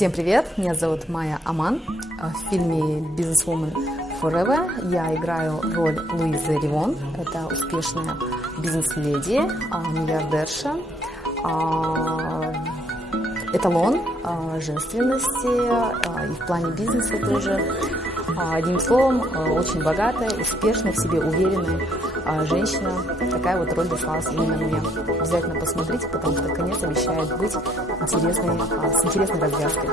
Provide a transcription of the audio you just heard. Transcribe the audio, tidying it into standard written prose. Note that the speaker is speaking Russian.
Всем привет! Меня зовут Майя Аман. В фильме Businesswoman Forever я играю роль Луизы Ривон. Это успешная бизнес-леди, миллиардерша, эталон женственности и в плане бизнеса тоже. Одним словом, очень богатая, успешная, в себе уверенная женщина. Такая вот роль досталась именно мне. Обязательно посмотрите, потому что конец обещает быть интересной, с интересной развязкой.